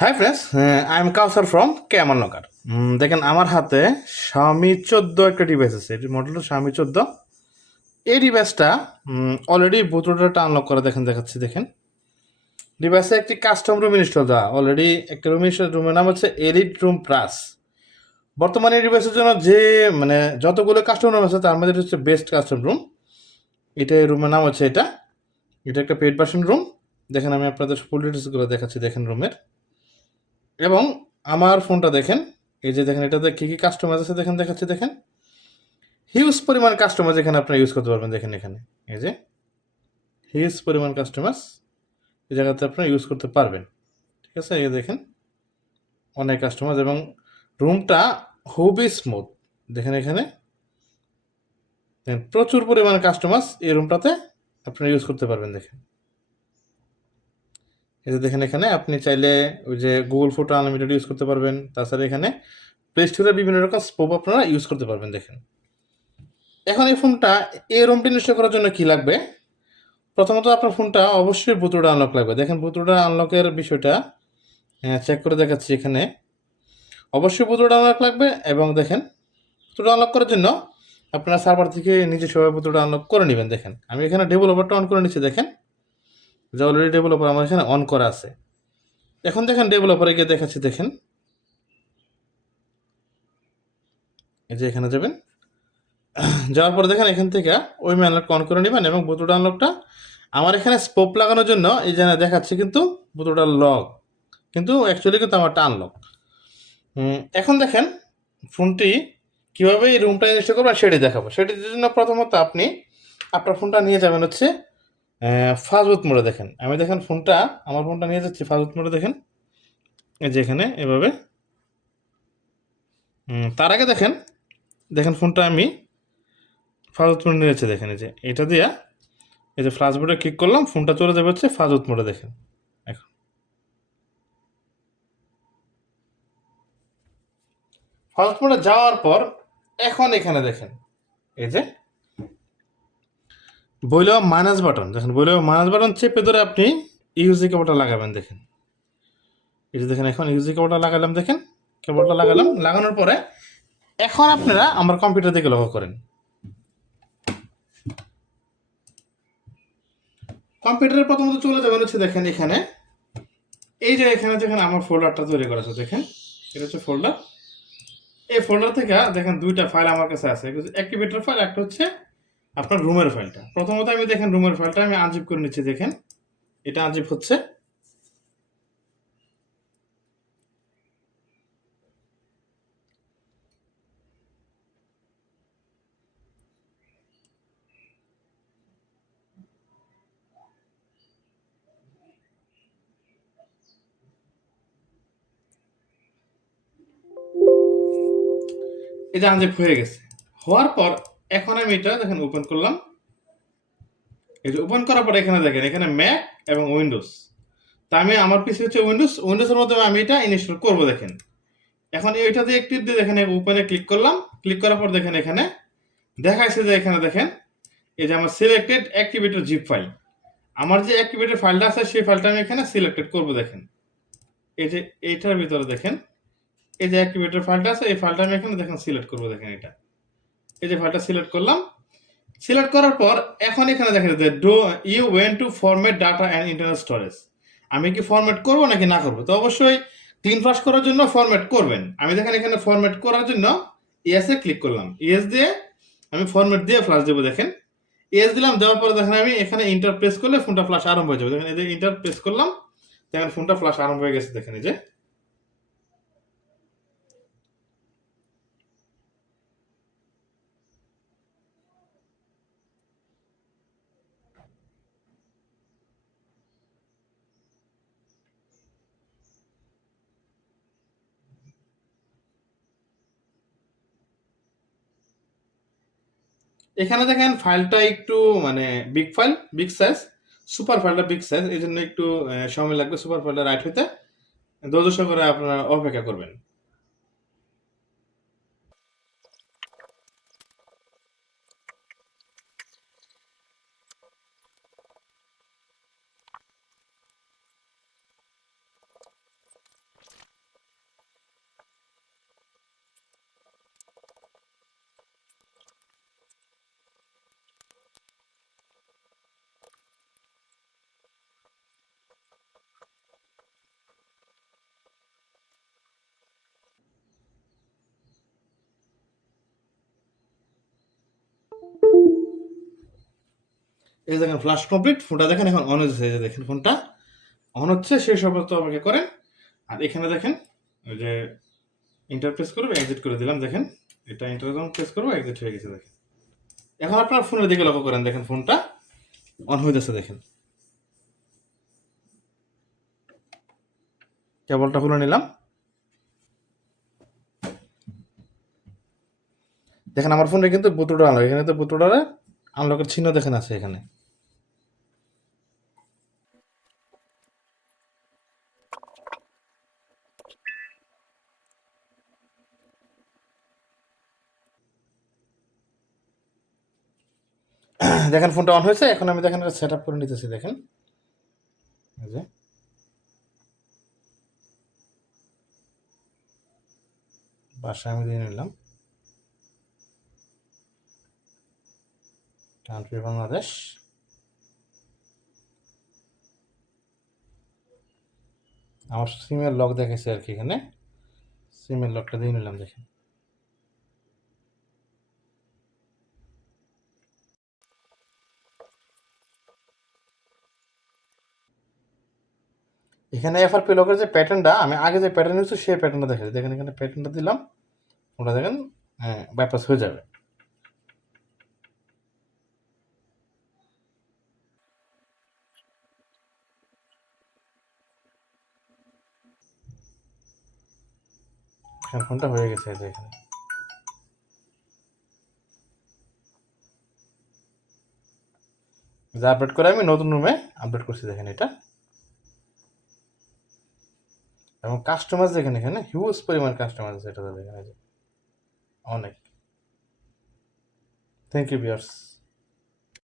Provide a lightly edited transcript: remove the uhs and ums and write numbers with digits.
High friends, I am Kawsar from কেমন নকার। দেখেন আমার হাতে Xiaomi 14 একটা ডিভাইস আছে। এটির মডেলটা Xiaomi 14। এই ডিভাইসটা অলরেডি বুটলোডারটা আনলক করে দেখাচ্ছি। দেখেন ডিভাইসে একটি কাস্টম রুম ইনস্টল দেওয়া অলরেডি। একটা রুমের নাম হচ্ছে এলিট রুম প্লাস। বর্তমানে এই ডিভাইসের জন্য যে যতগুলো কাস্টম রুম আছে তার মধ্যে এটা হচ্ছে বেস্ট কাস্টম রুম। এটা এই রুমের নাম হচ্ছে এটা এটা একটা পেড ভার্সন রুম। দেখেন আমি আপনাদের ফুল ডিটেলসগুলো দেখাচ্ছি দেখেন রুমের। এবং আমার ফোনটা দেখেন, এই যে দেখেন এটাতে কী কী কাস্টমাইজ আছে দেখাচ্ছি। দেখেন হিউজ পরিমাণ কাস্টমাইজ এখানে আপনারা ইউজ করতে পারবেন। দেখেন এখানে এই যে হিউজ পরিমাণ কাস্টমাইজ এই জায়গাতে আপনারা ইউজ করতে পারবেন। ঠিক আছে, এই দেখেন অনেক কাস্টমাইজ এবং রুমটা খুবই স্মুথ। দেখেন এখানে প্রচুর পরিমাণ কাস্টমাইজ এই রুমটাতে আপনারা ইউজ করতে পারবেন। দেখেন এই যে দেখেন এখানে আপনি চাইলে ওই যে গুগল ফটো আনলিমিটেড ইউজ করতে পারবেন। তাছাড়া এখানে প্লে স্টোরে বিভিন্ন রকম স্কোপ আপনারা ইউজ করতে পারবেন। দেখেন এখন এই ফোনটা এই রুমটি ইনস্টল করার জন্য কি লাগবে? প্রথমত আপনার ফোনটা অবশ্যই বুটলোডার আনলক লাগবে। দেখেন বুটলোডার আনলকের বিষয়টা চেক করে দেখাচ্ছি। এখানে অবশ্যই বুটলোডার আনলক লাগবে এবং দেখেন বুটলোডার আনলক করার জন্য আপনারা সার্ভার থেকে নিজে সবাই বুটলোডার আনলক করে নেবেন। দেখেন আমি এখানে ডেভেলপারটা অন করে নিচ্ছি। দেখেন যে অলরেডি ডেভেলপার আমার এখানে অন করা আছে। এখন দেখেন ডেভেলপারে গিয়ে দেখাচ্ছি। দেখেন এই যে এখানে যাবেন, যাওয়ার পরে দেখেন এখান থেকে ওই আনলকটা অন করে নেবেন এবং বুটলোডার আনলকটা আমার এখানে স্পোপ লাগানোর জন্য এই যে দেখাচ্ছে কিন্তু বুটলোডার লক, কিন্তু অ্যাকচুয়ালি কিন্তু আমারটা আনলক। এখন দেখেন ফোনটি কীভাবে এই রুমটা ইনস্টল করবেন সেটি দেখাবো। সেটির জন্য প্রথমত আপনি আপনার ফোনটা নিয়ে যাবেন হচ্ছে ফাস্টবুট মোডে। দেখেন আমি দেখেন আমার ফোনটা নিয়ে যাচ্ছি ফাস্টবুট মোডে। দেখেন এই যে এখানে এভাবে। তার আগে দেখেন দেখেন ফোনটা আমি ফাস্টবুট মোডে নিয়ে যাচ্ছি। দেখেন এই যে এটা দিয়া এই যে ফ্লাশ বোর্ডে ক্লিক করলাম, ফোনটা চলে যাবে হচ্ছে ফাস্টবুট মোডে। দেখেন এখন ফাস্টবুট মোডে যাওয়ার পর এখন এখানে দেখেন এই যে বইল মাইনাস বাটন। দেখেন বইল মাইনাস বাটন চেপে ধরে আপনি ইউজি কেবলটা লাগাবেন। দেখেন এই যে দেখেন এখন ইউজি কেবলটা লাগালাম। দেখেন কেবলটা লাগালাম, লাগানোর পরে এখন আপনারা আমার কম্পিউটার দিকে লক্ষ্য করেন। কম্পিউটারের প্রথমত চলে যাবেন হচ্ছে দেখেন এখানে এই যে এখানে যেখানে আমার ফোল্ডারটা তৈরি করা আছে। দেখেন এটা হচ্ছে ফোল্ডার। এই ফোল্ডার থেকে দেখেন দুইটা ফাইল আমার কাছে আছে, অ্যাক্টিভেটর ফাইল, একটা হচ্ছে আপনার রুমের ফাইলটা। প্রথমত আমি দেখেন রুমের ফাইলটা আমি আনজিপ করে নিচ্ছি। দেখেন এটা আনজিপ হচ্ছে। এই যে আনজিপ হয়ে গেছে। হওয়ার পর এখন আমি এটা দেখেন ওপেন করলাম। এই যে ওপেন করার পর এখানে দেখেন এখানে ম্যাক এবং উইন্ডোজ। তা আমি আমার পিসি হচ্ছে উইন্ডোজের মধ্যে আমি এটা ইনস্টল করবো। দেখেন এখন এইটা দিয়ে একটিভ দিয়ে দেখেন ওপেনে ক্লিক করলাম। ক্লিক করার পর দেখেন এখানে দেখাইছে যে এখানে দেখেন এই যে আমার সিলেক্টেড অ্যাক্টিভেটর জিপ ফাইল। আমার যে অ্যাক্টিভেটর ফাইলটা আছে সেই ফাইলটা আমি এখানে সিলেক্টেড করবো। দেখেন এই যে এইটার ভিতরে দেখেন এই যে অ্যাক্টিভেটর ফাইলটা আছে, এই ফাইলটা আমি এখানে দেখেন সিলেক্ট করবো। দেখেন এটা এই যে ফাইলটা সিলেক্ট করলাম। সিলেক্ট করার পর এখন এখানে দেখা যাচ্ছে do you want to format data and internal storage. আমি কি ফরম্যাট করবো নাকি না করবো? তো অবশ্যই ক্লিন ফ্লাশ করার জন্য ফরম্যাট করবেন। আমি দেখেন এখানে ফরম্যাট করার জন্য ইয়েসে ক্লিক করলাম। ইয়েস দিয়ে আমি ফরম্যাট দিয়ে ফ্লাশ দেবো। দেখেন ইয়েস দিলাম, দেওয়ার পরে দেখেন আমি এখানে ইন্টার প্রেস করলে ফোনটা ফ্লাশ আরম্ভ হয়ে যাবে। দেখেন এই যে ইন্টার প্রেস করলাম, দেখেন ফোনটা ফ্লাশ আরম্ভ হয়ে গেছে। দেখেন এই যে এখানে দেখেন ফাইলটা একটু big file, big size. Super ফাইলটা বিগ সাইজ, এই জন্য একটু সময় লাগবে সুপার ফাইলটা রাইট হইতে। ধৈর্য সহকারে আপনারা অপেক্ষা করবেন। এই দেখেন ফ্লাশ কমপ্লিট, ফোনটা দেখেন এখন অন হচ্ছে, এই যে দেখেন ফোনটা অন হচ্ছে, সেই সমস্ত আমাকে করেন। আর এখানে দেখেন ওই যে ইন্টার প্রেস করবো, এক্সিট করে দিলাম, দেখেন এটা ইন্টার যখন প্রেস করবো এক্সিট হয়ে গেছে দেখেন। এখন আপনার ফোনের দিকে লক্ষ্য করেন, দেখেন ফোনটা অন হয়ে যাচ্ছে, দেখেন কেবলটা খুলে নিলাম, দেখেন আমার ফোনে কিন্তু বুতুটা আনলক, এখানে তো বুতুটারে আনলকের চিহ্ন দেখেন আছে এখানে। দেখেন ফোনটা অন হয়েছে, এখন আমি দেখেন সেট আপ করে নিতেছি, দেখেন এই যে বাসায় আমি দিয়ে নিলাম, কান্ট্রি বাংলাদেশ। আমার সিমের লক দেখেছে আর কি, এখানে সিমের লকটা দিয়ে নিলাম, দেখেন এখানে এফআরপি লকের যে প্যাটার্নটা আমি আগে যে প্যাটার্ন ইউজ সেই প্যাটার্নটা দেখেছি, দেখেন এখানে প্যাটার্নটা দিলাম, ওটা দেখেন হ্যাঁ বাইপাস হয়ে যাবে। ফোনটা হয়ে গেছে এই যে এখানে। যা আপডেট করে আমি নতুন রুমে আপডেট করছি, দেখেন এটা। এবং কাস্টমার দেখেন এখানে হিউজ পরিমাণ কাস্টমার আছে, এটা দেখেন এই যে অনেক। Thank you viewers.